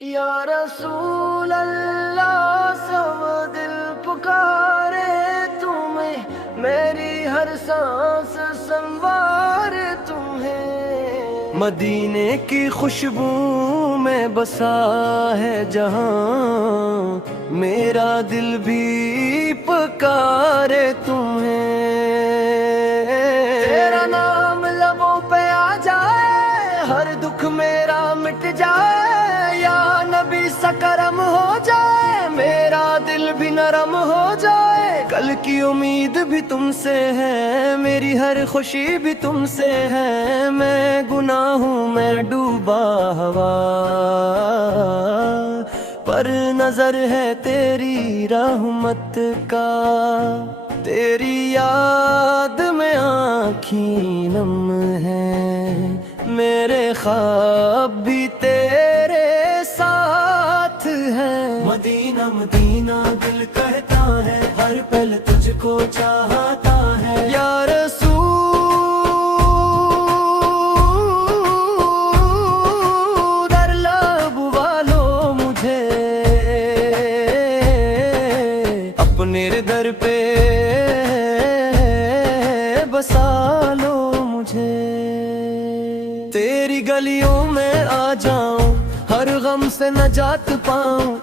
یا رسول اللہ سب دل پکارے تمہیں، میری ہر سانس سنوار تمہیں۔ مدینے کی خوشبو میں بسا ہے جہاں، میرا دل بھی پکارے تمہیں۔ تیرا نام لبوں پہ آ جائے، ہر دکھ میرا مٹ جائے، یا نبی سا کرم ہو جائے، میرا دل بھی نرم ہو جائے۔ کل کی امید بھی تم سے ہے، میری ہر خوشی بھی تم سے ہے، میں گناہوں میں ڈوبا ہوا، پر نظر ہے تیری رحمت کا، تیری یاد میں آنکھیں نم ہیں، میرے خواب بھی تیرے ساتھ ہیں۔ مدینہ مدینہ دل کہتا ہے، ہر پل تجھ کو چاہتا ہے، یا رسول در لب والو مجھے اپنے در پہ بسا لو مجھے۔ تیری گلیوں میں آ جاؤں، ہر غم سے نجات پاؤں،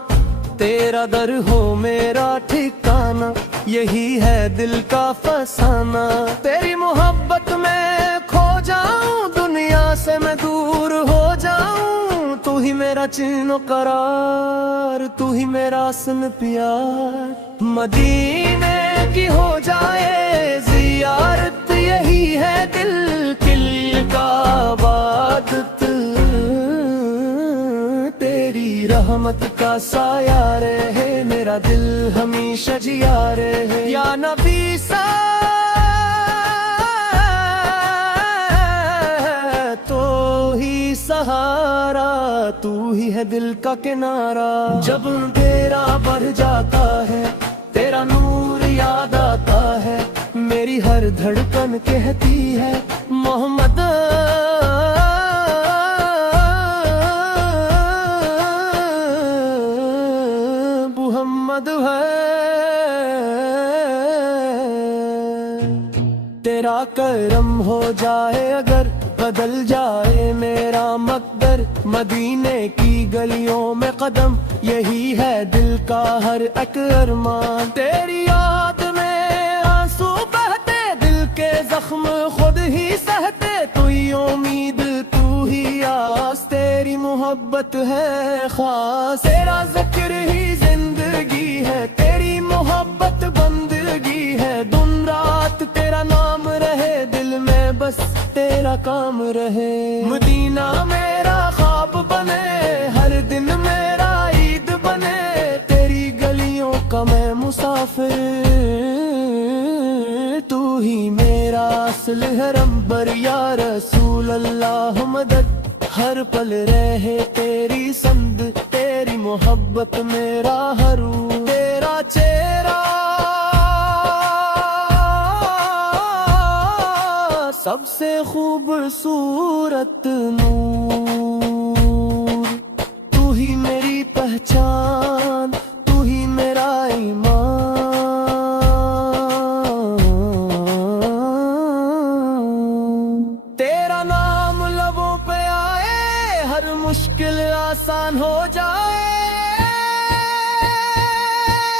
تیرا در ہو میرا ٹھکانہ، یہی ہے دل کا فسانہ۔ تیری محبت میں کھو جاؤں، دنیا سے میں دور ہو جاؤں، تو ہی میرا چین و قرار، تو ہی میرا حسن پیار۔ مدینے کی ہو جائے زیارت، یہی ہے دل کل کا عبادت، تیری رحمت کا سایہ رہے، میرا دل ہمیشہ جیا رہے، یا نبی سا تو ہی سہارا، تو ہی ہے دل کا کنارہ۔ جب تیرا بڑھ جاتا ہے، تیرا نور یاد آتا ہے، میری ہر دھڑکن کہتی ہے محمد محمد ہے۔ تیرا کرم ہو جائے اگر، بدل جائے میرا مقدر، مدینے کی گلیوں میں قدم، یہی ہے دل کا ہر ایک ارمان۔ تیری یاد میں آنسو بہتے، دل کے زخم خود ہی سہتے، تو ہی امید تو ہی آس، تیری محبت ہے خاص، تیرا ذکر ہی زندگی ہے، تیری محبت بندگی ہے، دن رات تیرا نام رہے، دل میں بس تیرا کام رہے۔ مدینہ میرا خواب بنے، ہر دن میرا عید بنے، تیری گلیوں کا میں مسافر، تو ہی میرا اصل ہے رمبر، یا رسول اللہ مدد، ہر پل رہے تیری سمد، تیری محبت میرا ہر روح، تیرا چہرہ سب سے خوبصورت نور، تو ہی میری پہچان، تو ہی میرا ایمان۔ تیرا نام لبوں پہ آئے، ہر مشکل آسان ہو جائے،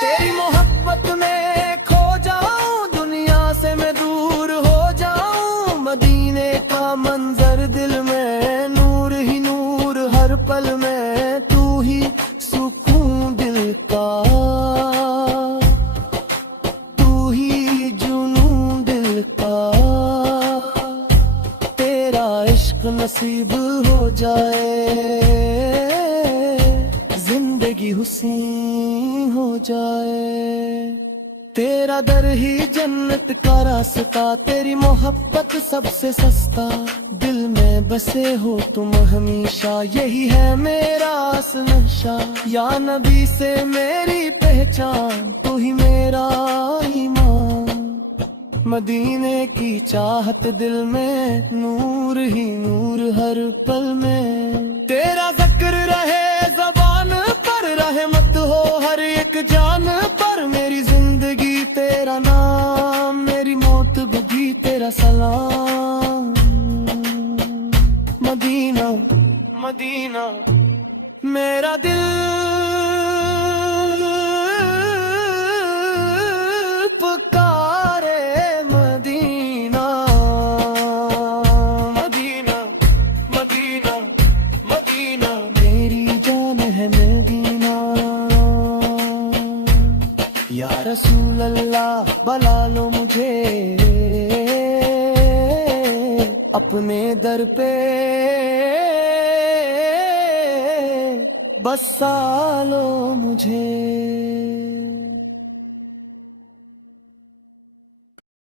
تیری محبت میں کھو جاؤں، دنیا سے میں دور ہو جاؤں، مدینے کا منظر دل میں، نور ہی نور ہر پل میں، تو ہی سکون دل کا، تو ہی جنون دل کا، تیرا عشق نصیب ہو جائے، زندگی حسین ہو جائے، تیرا در ہی جنت کا راستہ، تیری محبت سب سے سستا، دل میں بسے ہو تم ہمیشہ، یہی ہے میرا اصل نشہ، یا نبی سے میری پہچان، تو ہی میرا ایمان۔ مدینے کی چاہت دل میں، نور ہی نور ہر پل میں، تیرا ذکر رہے زبان مدینہ میرا دل پکارے مدینہ مدینہ مدینہ مدینہ میری جان ہے مدینہ یا رسول اللہ بلا لو مجھے اپنے در پہ بسا لو مجھے